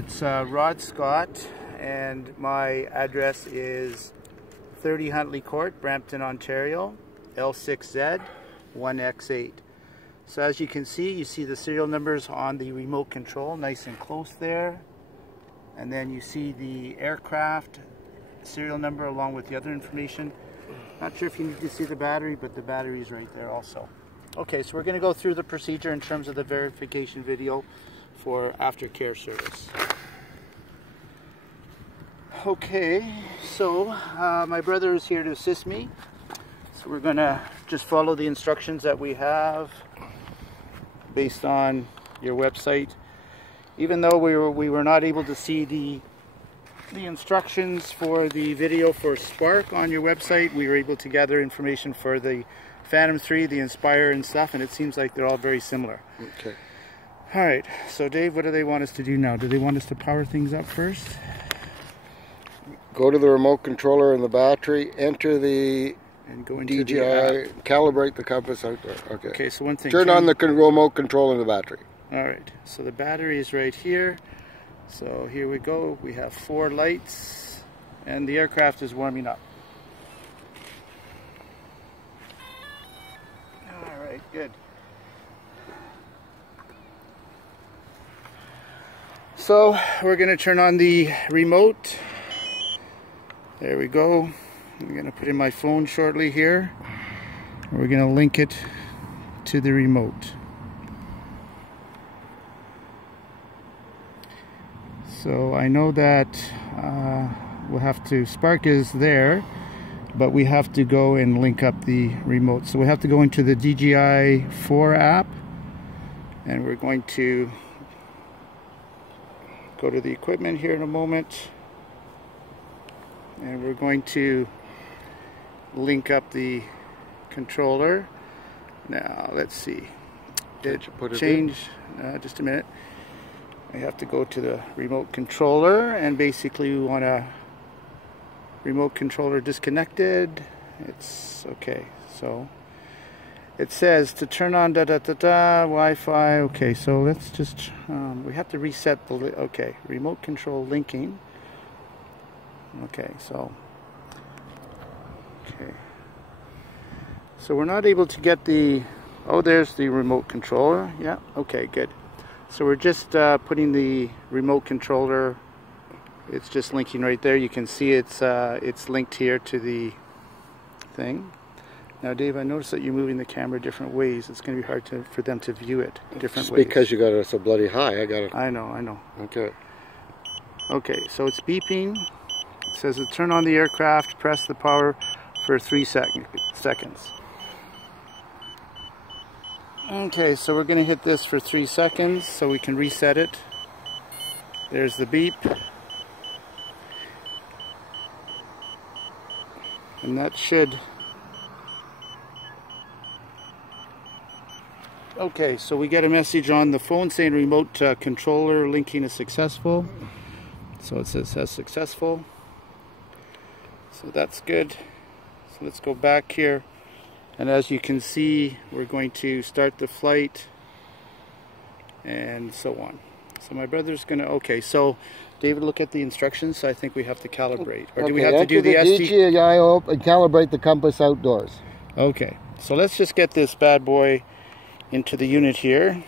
It's Rod Scott, and my address is 30 Huntley Court, Brampton, Ontario, L6Z 1X8. So as you can see, you see the serial numbers on the remote control, nice and close there. And then you see the aircraft serial number along with the other information. Not sure if you need to see the battery, but the battery is right there also. Okay, so we're going to go through the procedure in terms of the verification video for aftercare service. Okay, so my brother is here to assist me. So we're going to just follow the instructions that we have based on your website. Even though we were not able to see the instructions for the video for Spark on your website, we were able to gather information for the Phantom 3, the Inspire and stuff, and it seems like they're all very similar. Okay. Alright, so Dave, what do they want us to do now? Do they want us to power things up first? Go to the remote controller and the battery, enter the And go into DJI, calibrate the compass out there. Okay. Okay, so one thing. Turn on the remote control and the battery. Alright, so the battery is right here. So here we go. We have 4 lights, and the aircraft is warming up. Alright, good. So we're going to turn on the remote. There we go. I'm going to put in my phone shortly here. We're going to link it to the remote. So I know that we'll have to, Spark is there, but we have to go and link up the remote. So we have to go into the DJI 4 app, and we're going to go to the equipment here in a moment, and we're going to link up the controller. Now let's see. Did it change? Just a minute. I have to go to the remote controller, and basically we want a remote controller disconnected. It's okay. So it says to turn on Wi-Fi. Okay, so let's just we have to reset the okay, remote control linking. Okay, so we're not able to get the, oh, there's the remote controller. Yeah, okay, good. So we're just putting the remote controller, it's just linking right there. You can see it's linked here to the thing. Now Dave, I noticed that you're moving the camera different ways. It's going to be hard for them to view it different ways. Because you got it so bloody high. I know. Okay. Okay, so it's beeping. It says to turn on the aircraft, press the power for 3 seconds. Okay, so we're going to hit this for 3 seconds so we can reset it. There's the beep. And that should... Okay, so we get a message on the phone saying remote controller linking is successful. So it says successful. So that's good. So let's go back here. And as you can see, we're going to start the flight and so on. So my brother's going to, okay, so David, look at the instructions. So I think we have to calibrate. Or do we have to do the DJI up and calibrate the compass outdoors. Okay, so let's just get this bad boy into the unit here.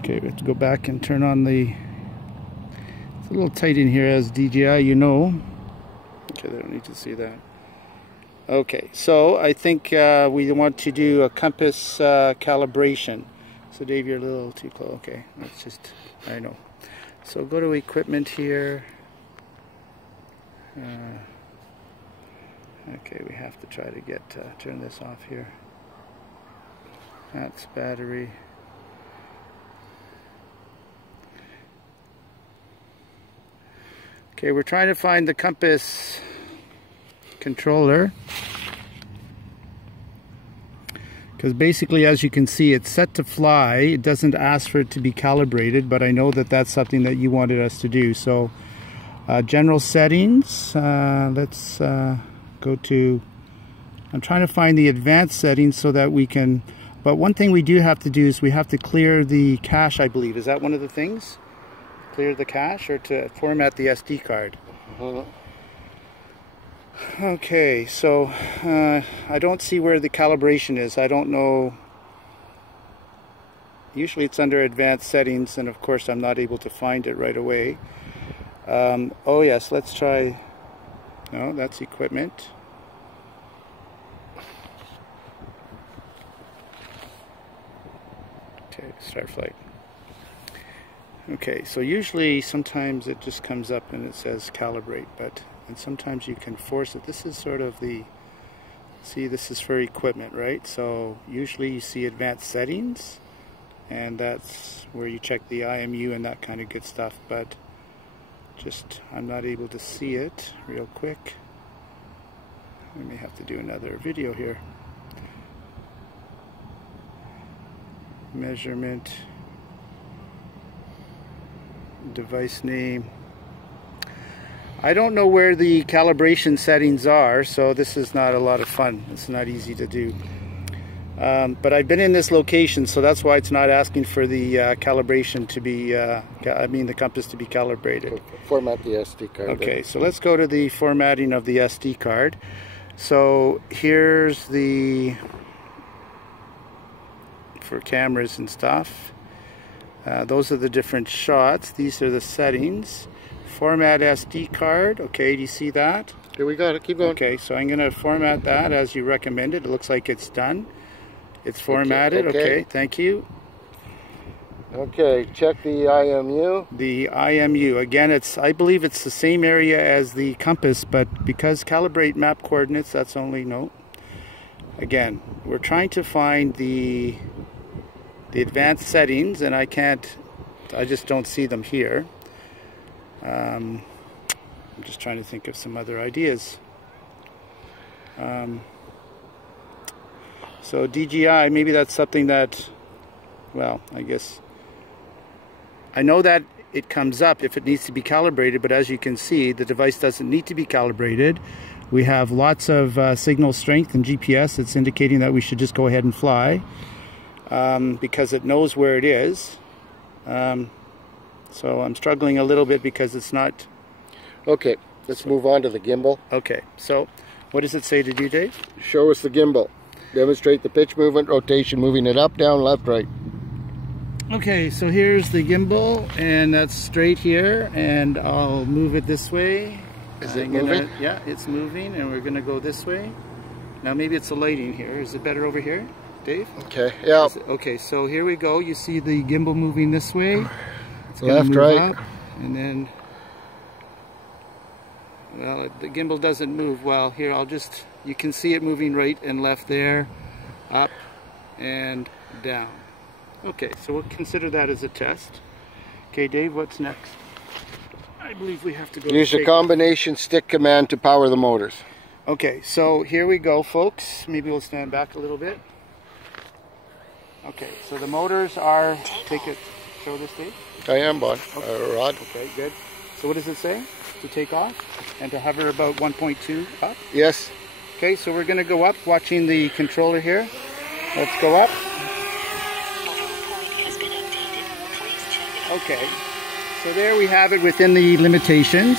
Okay, we have to go back and turn on the, it's a little tight in here as DJI, you know. Okay, they don't need to see that. Okay, so I think we want to do a compass calibration. So Dave, you're a little too close. Okay, let's just, I know. So go to equipment here. Okay, we have to try to get, turn this off here. That's battery. Okay, we're trying to find the compass controller. Because basically, as you can see, it's set to fly. It doesn't ask for it to be calibrated, but I know that that's something that you wanted us to do. So general settings, let's go to, I'm trying to find the advanced settings so that we can, but one thing we do have to do is we have to clear the cache, I believe. Is that one of the things? Clear the cache or to format the SD card? Okay, so I don't see where the calibration is. I don't know. Usually it's under advanced settings, and of course I'm not able to find it right away. Oh yes, let's try. No, that's equipment. Okay, start flight. Okay, so usually sometimes it just comes up and it says calibrate, and sometimes you can force it. This is sort of the, see, this is for equipment, right? So usually you see advanced settings, and that's where you check the IMU and that kind of good stuff, but just I'm not able to see it real quick. I may have to do another video here. Measurement, device name. I don't know where the calibration settings are, so this is not a lot of fun. It's not easy to do. But I've been in this location, so that's why it's not asking for the calibration to be, the compass to be calibrated. Format the SD card. Okay, so let's go to the formatting of the SD card. So here's the, for cameras and stuff. Those are the different shots. These are the settings. Format SD card. Okay, do you see that? Here we got it. Keep going. Okay, so I'm going to format that as you recommended. It looks like it's done. It's formatted. Okay, thank you. Okay, check the IMU. The IMU. Again, I believe it's the same area as the compass, but because calibrate map coordinates, that's only, no. Again, we're trying to find the advanced settings, and I just don't see them here. I'm just trying to think of some other ideas. So DJI, maybe that's something that, well, I guess, I know that it comes up if it needs to be calibrated, but as you can see, the device doesn't need to be calibrated. We have lots of signal strength and GPS. It's indicating that we should just go ahead and fly because it knows where it is. So I'm struggling a little bit because it's not. Okay, let's move on to the gimbal. Okay, so what does it say to do, Dave? Show us the gimbal. Demonstrate the pitch movement, rotation, moving it up, down, left, right. Okay, so here's the gimbal, and that's straight here, and I'll move it this way. Is it moving? Yeah, it's moving, and we're gonna go this way. Now maybe it's the lighting here. Is it better over here, Dave? Okay, yeah. Okay, so here we go. You see the gimbal moving this way. It's left, right. Up, and then, well, the gimbal doesn't move well. Here, you can see it moving right and left there, up and down. Okay, so we'll consider that as a test. Okay, Dave, what's next? I believe we have to go. Use a combination stick command to power the motors. Okay, so here we go, folks. Maybe we'll stand back a little bit. Okay, so the motors are, show this, Dave. I am, Bud. Okay. Rod. Okay, good. So what does it say? To take off and to hover about 1.2 up? Yes. Okay, so we're going to go up, watching the controller here. Let's go up. Okay, so there we have it within the limitations.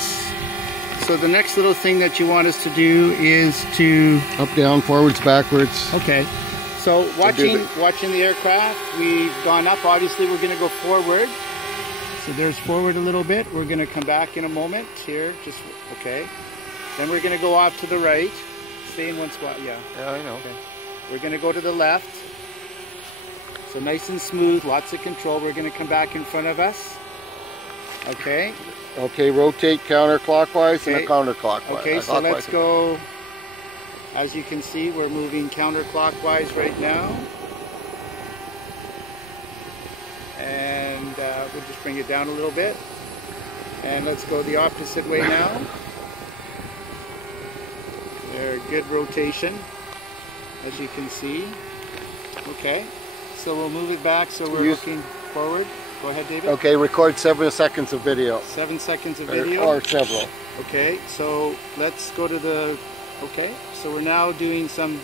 So the next little thing that you want us to do is to... Up, down, forwards, backwards. Okay, so watching the aircraft, we've gone up. Obviously, we're going to go forward. So there's forward a little bit. We're going to come back in a moment here. Okay. Then we're going to go off to the right. Stay in one spot. Yeah. Yeah, I know. Okay. We're going to go to the left. So nice and smooth, lots of control. We're going to come back in front of us. Okay. Okay, rotate counterclockwise and a counterclockwise. Okay, so let's go. As you can see, we're moving counterclockwise right now. And we'll just bring it down a little bit. And let's go the opposite way now. There, good rotation, as you can see. Okay. So we'll move it back so we're looking forward. Go ahead, David. Okay, record 7 seconds of video. 7 seconds of video? Or several. Okay, so let's go to the... Okay, so we're now doing some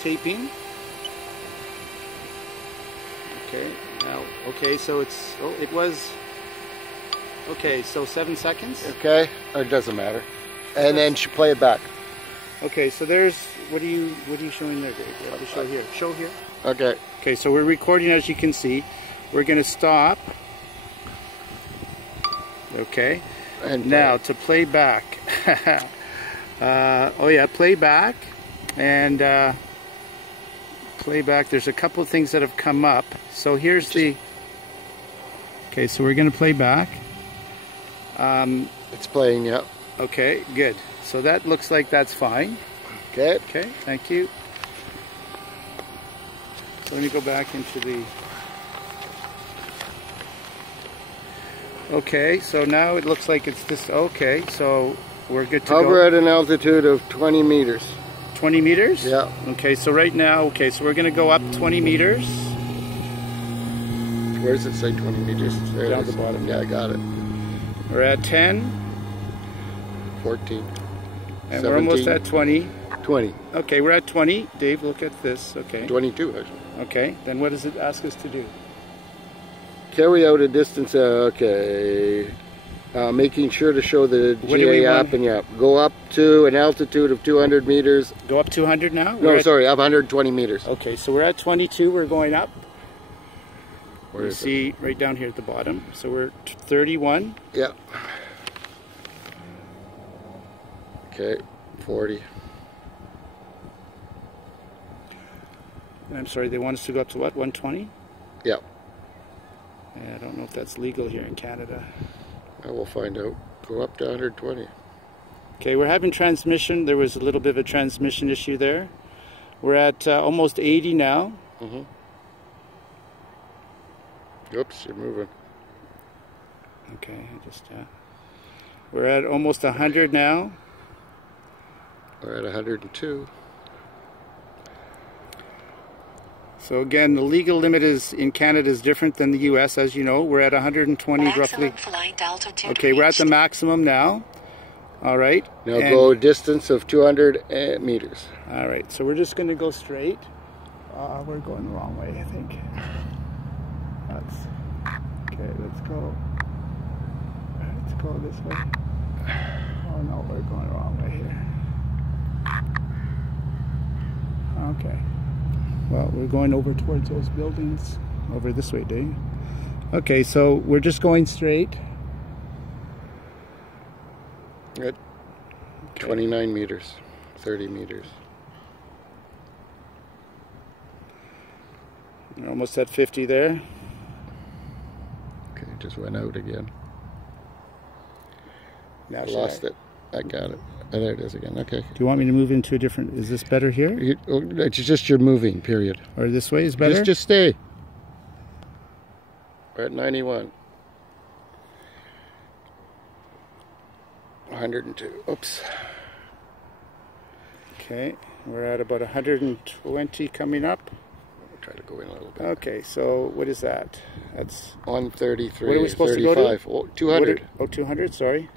taping. Okay, now, okay, so it's... Oh, it was... Okay, so 7 seconds? Okay, or it doesn't matter. And then play it back. Okay, so there's... What are you showing there, Dave? What do you show here? Show here. Okay. Okay, so we're recording, as you can see. We're going to stop. Okay. And now to play back. Oh yeah, play back. And play back. There's a couple of things that have come up. So here's the... Okay, so we're going to play back. It's playing, yeah. Okay, good. So that looks like that's fine. Okay. Okay, thank you. So let me go back into the... Okay, so now it looks like it's just... Okay, so we're good to go. Hover at an altitude of 20 meters. 20 meters? Yeah. Okay, so right now, okay, so we're going to go up 20 meters. Where does it say 20 meters? There Down it is. the bottom. Yeah, I got it. We're at 10. 14. And 17, we're almost at 20. 20. Okay, we're at 20. Dave, look at this. Okay. 22, actually. Okay, then what does it ask us to do? Carry out a distance, making sure to show the GA app and yap. Go up to an altitude of 200 meters. Go up 200 now? No, sorry, up 120 meters. Okay, so we're at 22, we're going up. Where you is see it? right down here at the bottom. So we're 31. Yeah. Okay, 40. I'm sorry, they want us to go up to what, 120? Yeah. I don't know if that's legal here in Canada. I will find out. Go up to 120. Okay, we're having transmission. There was a little bit of a transmission issue there. We're at almost 80 now. Mm-hmm. Oops, you're moving. Okay, we're at almost 100 now. We're at 102. So again, the legal limit is in Canada is different than the U.S. As you know, we're at 120 maximum roughly. Flight altitude Okay, we're at the maximum now. All right. Now go a distance of 200 meters. All right, so we're just going to go straight. We're going the wrong way, I think. Okay, let's go. Let's go this way. Oh no, we're going the wrong way here. Okay. Well, we're going over towards those buildings. Over this way, Dave. Okay, so we're just going straight. Good. 29 meters. 30 meters. We're almost at 50 there. Okay, just went out again. Now I lost it. I got it. Oh, there it is again. Okay. Do you want me to move into a different... Is this better here? It's just you're moving, period. Or this way is better? Just stay. We're at 91. 102. Oops. Okay. We're at about 120 coming up. I'll try to go in a little bit. Okay, so what is that? That's 133. What are we supposed 35. to go to? Oh, 200. Oh, 200, sorry.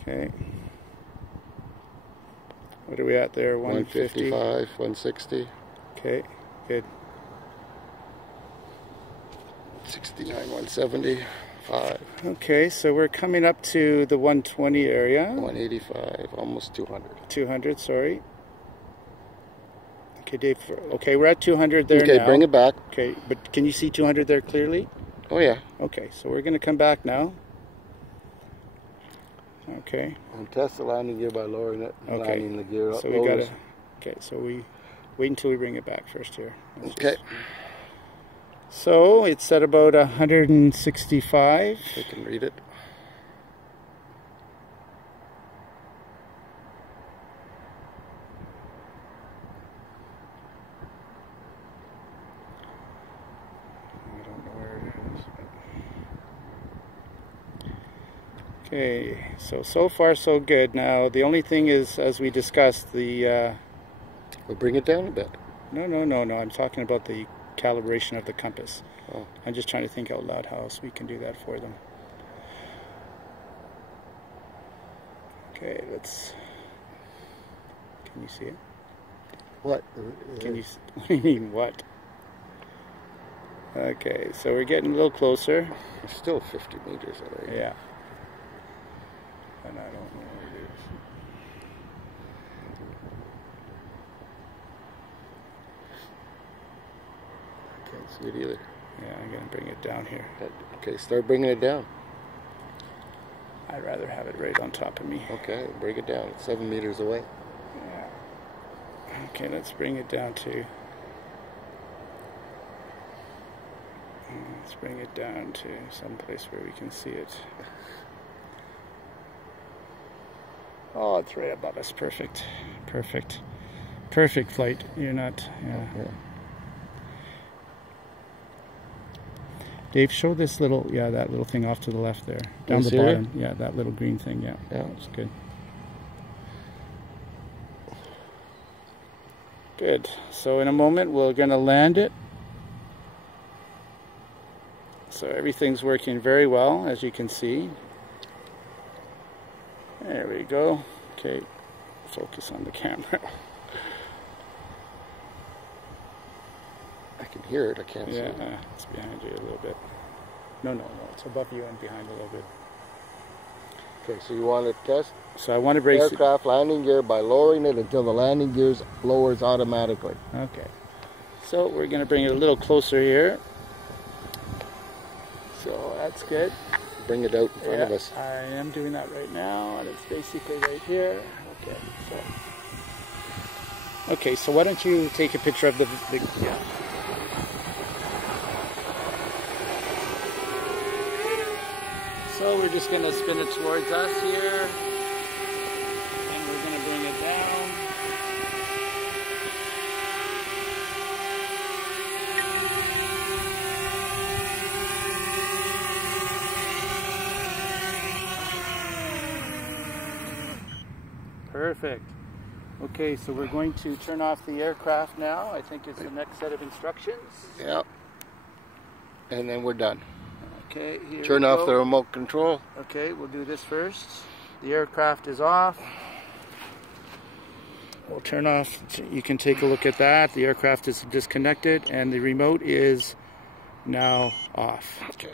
Okay. What are we at there? 150? 155, 160. Okay, good. 69, 175. Okay, so we're coming up to the 120 area. 185, almost 200. 200, sorry. Okay, Dave. Okay, we're at 200 there now. Okay, bring it back. Okay, but can you see 200 there clearly? Oh, yeah. Okay, so we're going to come back now. Okay. And test the landing gear by lowering it. Okay. Landing the gear up. So we gotta. Okay, so we wait until we bring it back first here. Okay. So it's at about 165. I can read it. Okay, so far so good. Now the only thing is, as we discussed, the we'll bring it down a bit. No, I'm talking about the calibration of the compass. Oh. I'm just trying to think out loud how else we can do that for them. Okay, let's... Can you see it? What? Can you... What do you mean, what? Okay, so we're getting a little closer. It's still 50 meters away. Yeah. And I don't know what it is. I can't see it either. Yeah, I'm going to bring it down here. Okay, start bringing it down. I'd rather have it right on top of me. Okay, bring it down. It's 7 meters away. Yeah. Okay, let's bring it down to... Let's bring it down to some place where we can see it. Oh, it's right above us. Perfect. Perfect. Perfect flight. You're not... Yeah. Okay. Dave, show this little... Yeah, that little thing off to the left there. Down the bottom. Yeah, that little green thing. Yeah, that's good. Good. So in a moment, we're going to land it. So everything's working very well, as you can see. There we go. Okay, focus on the camera. I can hear it, I can't see it. Yeah, it's behind you a little bit. No, it's above you and behind a little bit. Okay, so you want to test So I want to brace aircraft landing gear by lowering it until the landing gear lowers automatically. Okay. So we're going to bring it a little closer here. So that's good. Bring it out in front of us. I am doing that right now, and it's basically right here. Okay, so why don't you take a picture of the yeah. So we're just going to spin it towards us here, and we're going to bring it down. Perfect. Okay, so we're going to turn off the aircraft now. I think it's the next set of instructions. Yeah. And then we're done. Okay, here turn off the remote control. Okay, we'll do this first. The aircraft is off. We'll turn off. You can take a look at that. The aircraft is disconnected and the remote is now off. Okay.